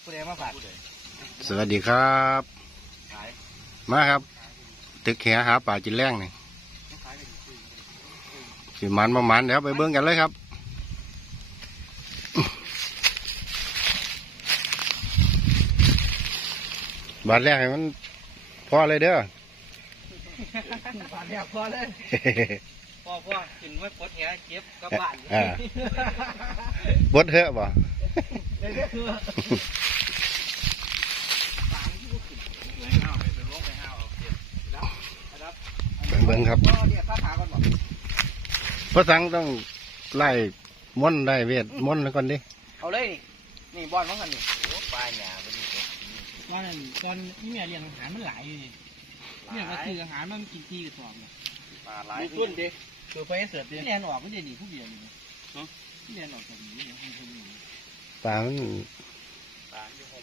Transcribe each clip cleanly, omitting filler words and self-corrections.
ผู้ใดมาฝากสวัสดีครับมาครับตึกแหหาป่าจินแรงนี่สิมันประมาณเดี๋ยวไปเบิ้งกันเลยครับบาทแรกให้มันพอเลยเด้อบาทแรกพอเลยพ่อกินไว้ปวดแหเจ็บกระบาดบดเถอะบ่เบิ้งครับพระสังต้องไล่ม้วนได้เวทม้วนแล้วก่อนดิเอาเลยนี่บอลมั้งกันนี่ปลาหยาไปดิว่านั่นตอนนี่แม่เลี้ยงอาหารมันหลายอยู่นี่เนี่ยก็คืออาหารมันกินทีกระสอบเนี่ยปลาหลายตุ้นดิคือไปเสิร์ฟดิเรียนออกมันจะหนีผู้เดียวนี่เรียนออกจากนี้เนี่ยคนนี้ปลามันอยู่หง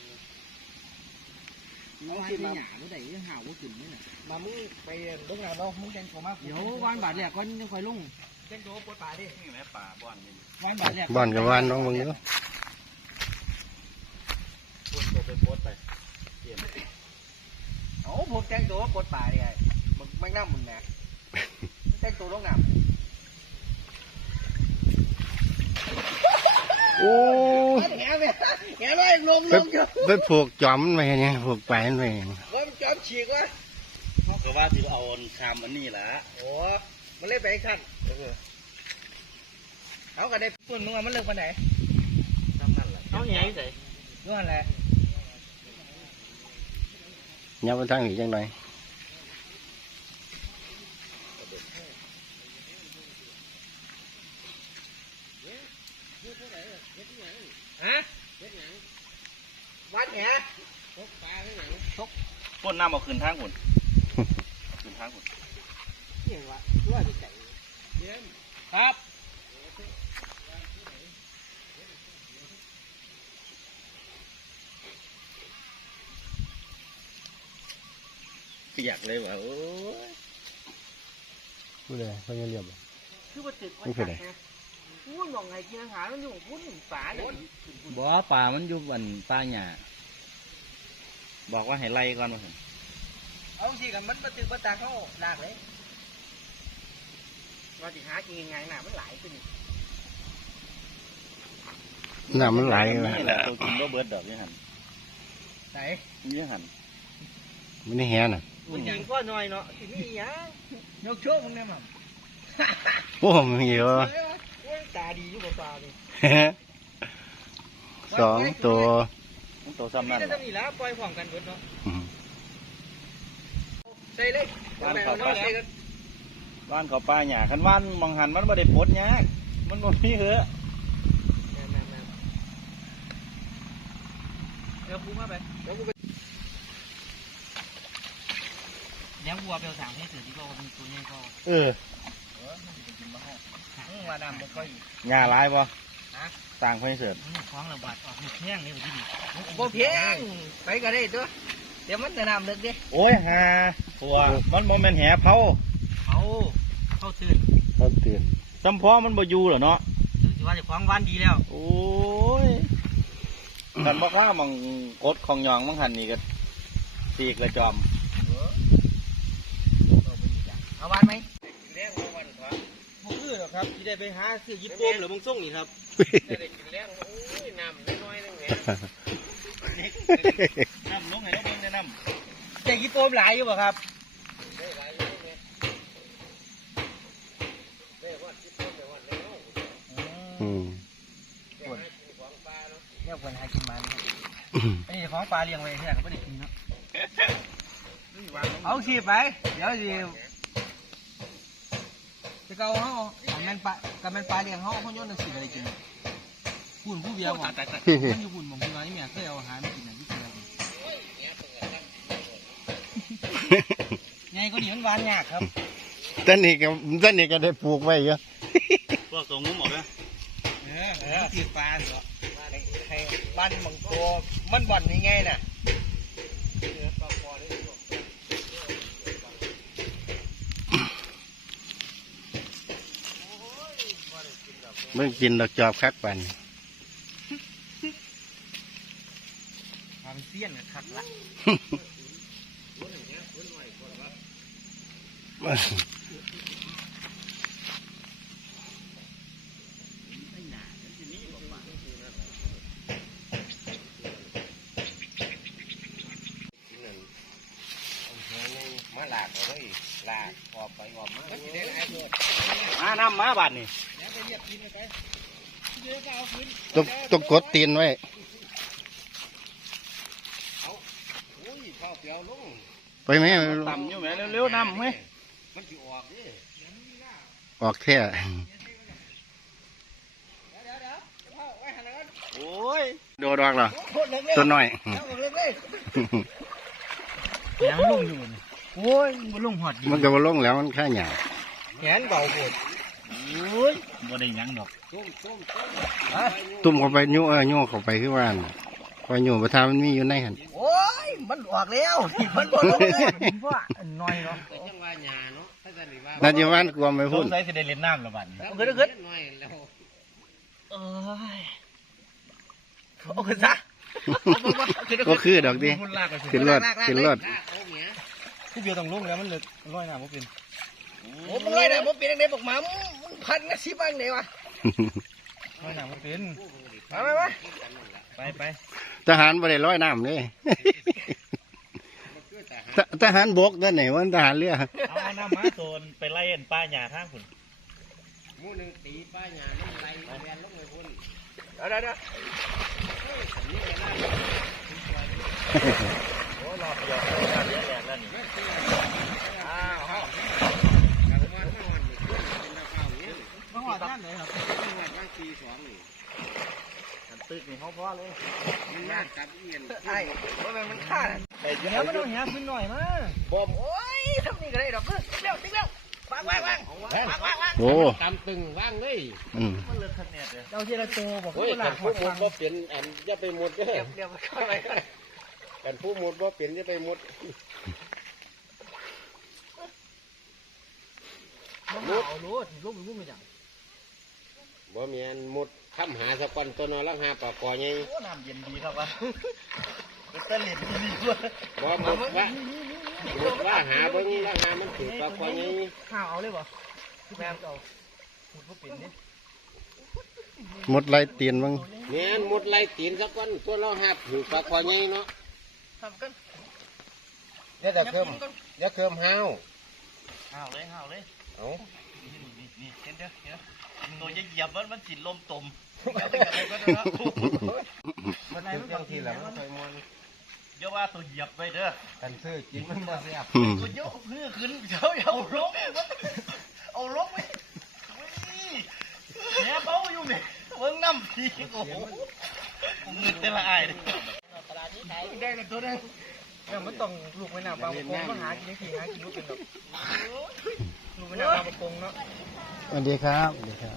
มันกินหยาแล้วได้ยังห่าวว่ากินนี่น่ะมามึงไปลงน้ำเรามึงแกงโคมาเดี๋ยววันบาทแรกก่อนยังค่อยลงแกงโคปวดปลาดินี่แม่ปลาบ้านนี่วันบาทแรกบ้านกับบ้านน้องมึงเนาะปวดตัวไปปวดไปเกี่ยมโอ้ผมแกงโคปวดปลาดิไงมึงไม่น้ำมึงนะแกงโคลงน้ำโอ้แง่เลยลงไปผูกจอมไปเนี่ยผูกไปไปว่ามันจอมฉีกวะก็ว่าที่เอาชามอันนี้แหละโอ้มันเล่นไปขั้นเอากันได้ปุ่นมึงเอามันเลิกไปไหนนั่นแหละเอาใหญ่ใส่ด้วยนั่นแหละเนี่ยมันทั้งหนีจังไรฮะวัดแหนตกปลาไม่ไหนตกพ่นน้ำเอาคืนทางหุ่นคืนทางหุ่นเห็นวะว่าจะใจเย็นครับอยากเลยว่ะโอ้ยพูดเลยเขาจะเรียบคือว่าติดมันแค่พูดมองไงกินอาหารมันอยู่พูดปลาเนี่ยบ่ปลามันอยู่บนปลาหยาบอกว่าให้ไล่ก่อนมาเห็นเอาสิกับมันมาติดมาตาเขาหนักเลยว่าติหากินยังไงหนามันไหลขึ้นน้ำมันไหลนี่แหละตัวกินก็เบิร์ดดอกยี่หันไหนยี่หันไม่ได้แหน่ะมันยิงก็น้อยเนาะสินี่ยังยกโชคมึงแน่มั้งโอ้มันเยอะตาดีอยู่บ่ตาดิสองตัวซ้ำนั่นจะมีแล้วปล่อยผ่องกันเบิดเนาะใส่เลยบ้านเขาปลาหยาคันว่านมองหันมันไม่ได้ปวดยากมันบ่มีเหรอเดี๋ยวกูมาไปเดี๋ยวกูไปเลี้ยงวัวเปลวสามให้เสือที่ก็มีตัวนี้ก็มาดำบ่ค่อยหญ้าลายป่ะต่างไปเสือคล้องระบาดออกหมดแห้งเลยที่ดีบ่เพียงไปก็ได้ตัวเดี๋ยวมันจะนำเด็กดิโอ้ยฮาตัวมันโมเมนต์แห่เผาตื่นซ้ำพอมันบ่อยู่เหรอเนาะถือว่าจะคล้องวันดีแล้วโอ้ยกันบอกว่ามังกดของยองมังหันนี่ก็ตีกระจอมเอาวันไหมเลี้ยงวันครับบุกหรอครับที่ได้ไปหาซื้อยิบโป่งหรือมึงส่งนี่ครับได้กินเลี้ยงโอ้ยน้ำน้อยนึงเนี่ยน้ำลงให้เราเบิ่งได้น้ำแต่ยิบโป่งหลายอยู่ป่ะครับได้หลายอยู่เนี่ยได้วันยิบโป่งได้วันแล้วเนี่ยคนหากินมันไอ้ของปลาเลี้ยงไว้ที่ไหนก็ไม่ได้กินเนาะเอาขีดไปเดี๋ยวสิจะเกาเขากับแมนปลาเลี้ยงเขาโยนหนังสืออะไรกินหุ่นผู้เบี้ยวมันอยู่หุ่นมองที่ว่านี่แม่เคยเอาอาหารมากินที่เชียงไงก็ดีมันหวานยากครับท่านนี่ก็ได้ปลูกไว้เยอะพวกตัวงุ้มออกนะขีดปลาเหรอให้บ้านมังโกมันบ่อนยังไงน่ะเมื่อกินดอกจอบคักปันความเสี้ยนคักละมาหลากเลยหลากออกไปออกมาน้ำมาบาดนี่ต้องกดตีนไว้อุ้ยข้าวเตี๋ยวลุงไปไหมต่ำอยู่ไหมเร็วๆน้ำไหมมันจะออกดิออกแท้โอ้ยโดดออกเหรอตัวน้อยยังลงอยู่นี่โอ้ยมันลงหอดดีมันก็บ่ลงแล้วมันแค่หยาบแขนเบาปวดโอ้ยบ่ได้หยังดอกตุ่มเข้าไปยุ่ยุ่เข้าไปคือว่าน่ะพอยุ่ประทามันมีอยู่ในหันโอ้ยมันออกแล้วมันบ่ลงเลยเพราะว่าน้อยเนาะก็ยังว่าหยาเนาะถ้าจะหรือว่านาจิวันกลัวไม่สพูดงสัยจะได้เล่นน้ำแล้วบาดนี้เอาขึ้นหน่อยแล้วเอ้ยเอาขึ้นซะก็คือดอกดิมันลากไปสิขึ้นรถขึ้นรถเอาเงี้ยพี่เบียร์ต้องลงแล้วมันเลยร้อยหน้าบ่เป็นโอ้มึงเลยนะมึงเป็นยังไงบอกมามึงพันนะสิบ้างไหนวะร้อยหน้าบ่เป็นไปไปทหารบ่ได้ร้อยน้ำเลยทหารบกนั่นไหนวันทหารเรือเอาน้ำมาโซนไปไล่เอ็นป้าหญ้าทางคุณมูหนึ่งตีป้าหยามันไหลแบนลงเลยคุณเดี๋ยวโอ้ยรอบเดียวการเลี้ยงแหลกแล้วนี่อ้าวเฮ้ากลับมาทั้งวันนี่เป็นราคาอย่างนี้มาหอดด้านไหนครับทั้งวันทั้งปีสองนี่ตึกนี่เขาพอเลยมันยากกับเอียนใช่เพราะมันฆ่าไอ้ยังแล้วมันต้องหาขึ้นหน่อยมาบอมโอ้ยทำนี่ก็ได้ดอกติ๊กแล้ววางโอ้กำตึงวางเลยอืมมันเลือกคะแนนเลยเราเจรโตบอกโอ้ยว่าหกัลาน กหผู้อดหมฟัดงบ่เปลี่ยนอันจะไปหมดเด้อเดี๋ยวเข้าไปกันผู้หมดบ่เปลี่ยนจะไปหมดมุดเอาลูกลูกมันมุดไม่จังบ่มีอันหมดค้ำหาสักวันตัวนอนลังหาปลาคอใหญ่โอ้น้ำเย็นดีครับวะเป็นตะลิดดีด้วยบ่หมดว่าหาเบิ่งลังหามันถือปลาคอใหญ่ข้าวเอาเลยบ่แม่เอามุดบ่เป็นนี่หมดไรเตียนบ้างแม่นหมดไล่ตีนสักวันตัวเราหาถือปลาคอใหญ่เนาะทำกันเนี่ยจะเคิมห้าวห่าวเลยห่าวเลยเอานี่เห็นเด้อตัวเหยียบมันสิลมตมมันเป็นจังที่แล้วมันเคยมวนเดี๋ยวว่าตัวเหยียบไปเด้อกันซื้อกินมันบ่แซ่บอืมตัวเยอะเพื่อขึ้นเดี๋ยวเอาลงเอาลงไปแม่เบาอยู่เนี่ยเบิ่งน้ำพีโอ้โหผมเงินแต่ละอายเลยได้เลยตัวได้แล้วมันต้องลูกไว้หน้าบางกงมาหากินขี้หากินลูกเป็นดอกลูกไว้หน้าบางกงเนาะสวัสดีครับสวัสดีครับ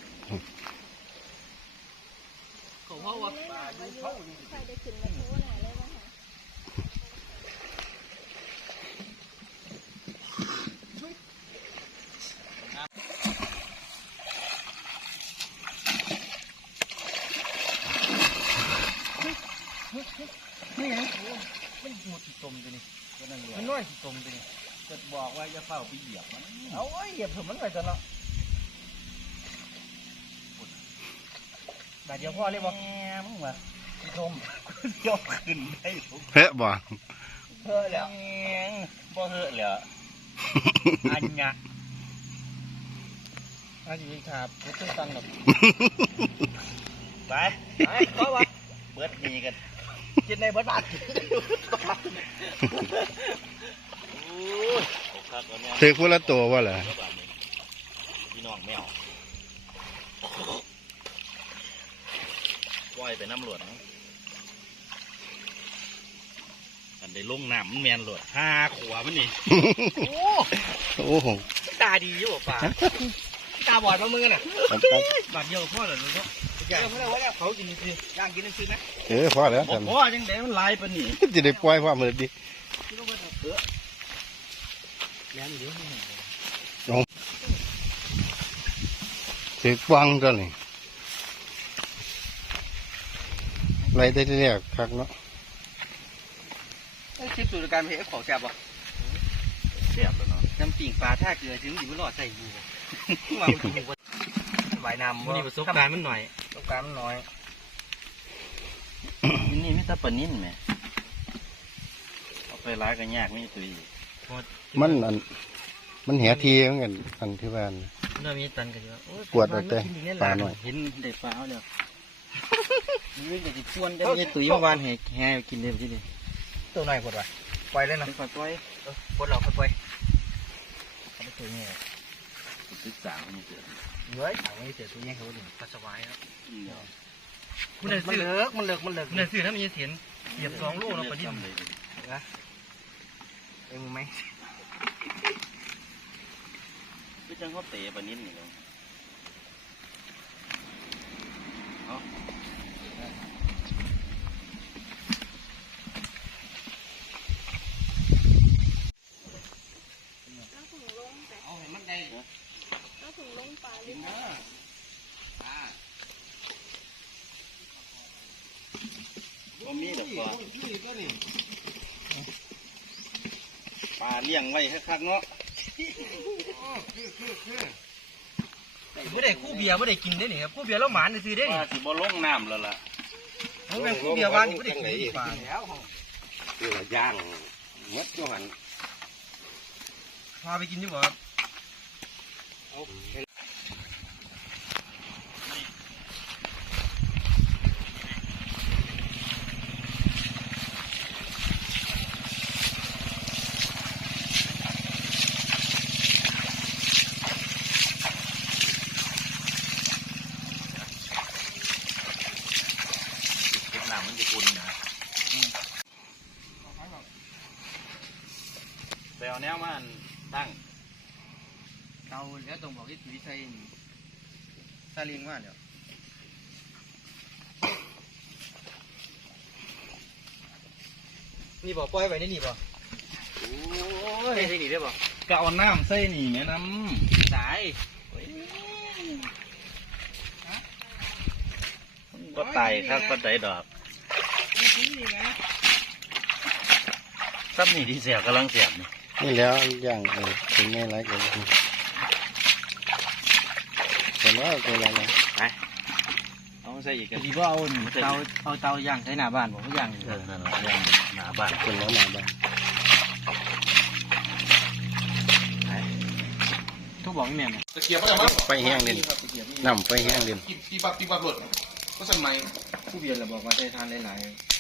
เขาเพราะว่าใครได้ขึ้นมาโชว์หน่อยเลยว่าหานี่ไงมันหมดตมตัวนี้ก็นั่นเลยมันน้อยสิตมไปนี่จะบอกว่าจะเฝ้าไปเหยียบมันเอาไว้เหยียบผมมันไปจนเนาะบาดเดียวพ่อเลยบ่แง่มึงวะสิชมเดี๋ยวขึ้นได้ทุกเฮ้บ่เพ้อแล้วแง่บ่เหอะเหรออันยะอาสิขาดบ่ต้องตังหรอกไปไปเพราะว่าเบิดดีกันกินในเบิดบาทโอ้ยครับวันนี้ถือคนละตัวว่าเหรอพี่น้องแมวปล่อยไปน้ำหลวดนะอันได้ลงน้ำมันแมนหลวด5 ขวบมันนี่โอ้โหตาดีอยู่ป่าตาบอดมามึงน่ะครับครับบาดเดียวพ่อเหรอลูกใหญ่ไม่ได้ว่าเขากินสิย่างกินสินะพอแล้วบอท่าก นว่าจังไดมันลายปะนี่จะได้ปล่อยความมือดีแล้วเดี๋ยวถือฟังตัวนี้ไรได้เรียกคักเนาะคลิปสูตรการเพลของแซ่บบ่เสียบแล้วเนาะน้ำปิ่งปลาท่าเกลือถึงอยู่รอดใส่บูว่ามันถูกว่ายน้ำนี่ประสบการณ์มันหน่อยประสบการณ์มันน้อยนี่ไม่ตาปนิ่นไหมเอาไปร้ายกันยากไม่ตุยมันมันแหทีเหมือนกันอันที่ว่าเริ่มมีตันกันอยู่กวดออกแต่ปลาหน่อยเห็นได้ปลาเดียวนี่จะชวนจะมีตุ๋ยเมื่อวานแห่กินเร็วที่นี่ตัวไหนกดวะปล่อยเลยนะปล่อยกดเราปล่อยเขาไม่ตัวนี้ศึกษาไม่เจอเฮ้ยถามว่าเจอตัวนี้เขาดึงปัสสาวะครับมันเลิกมันเลิกมันซื้อถ้ามีเสียนเหยียบ2 ลูกเราไปดิ้นเลยนะเอ็งไหมคือจังเขาเตะปนิ่นนี่เนาะเอาถุงลงแต่เอาให้มันได้เอาถุงลงปลาหรือบ่มีดอกปลาปลาเลี้ยงไว้คักๆเนาะไม่ได้คู่เบียร์ไม่ได้กินได้หนิครับคู่เบียร์แล้วหมานซื้อได้หปนิลาสิบ่ลงน้ำแล้วล่ะเพราะแม่คู่เบียร์วานนี่ไม่ได้กินปลาแล้วคือย่างมัดอยู่หันพาไปกินดีกว่าครับน้ำมันจะคุณนะไปเอาแนวมาตั้งเราแล้วต้องบอกที่ถุยใส่ซาลิงว่าเดี๋ยวนี่บอกปล่อยไว้นี่บ่โอ้ยใส่นี่ได้บ่ก็เอาน้ำใส่นี่แม่น้สายำก็ไตครับก็ไตดอกซ้ำนี่ที่เสียบกำลังเสียบนี่นี่แล้วย่างถึงไม่ไรกันแต่ว่าตัวอะไรเอาใส่อีกกันดีว่าเอาเตาย่างใช้หน้าบ้านผมก็ย่างอยู่นั่นแหละย่างหนาบ้านเป็นแล้วหนาบ้างทุกบอกนี่แม่ตะเกียบก็จะมั้งไฟแห้งเด่นน้ำไฟแห้งเด่นตีบักหลดก็สมัยผู้เบียร์เราบอกว่าใช้ทานหลาย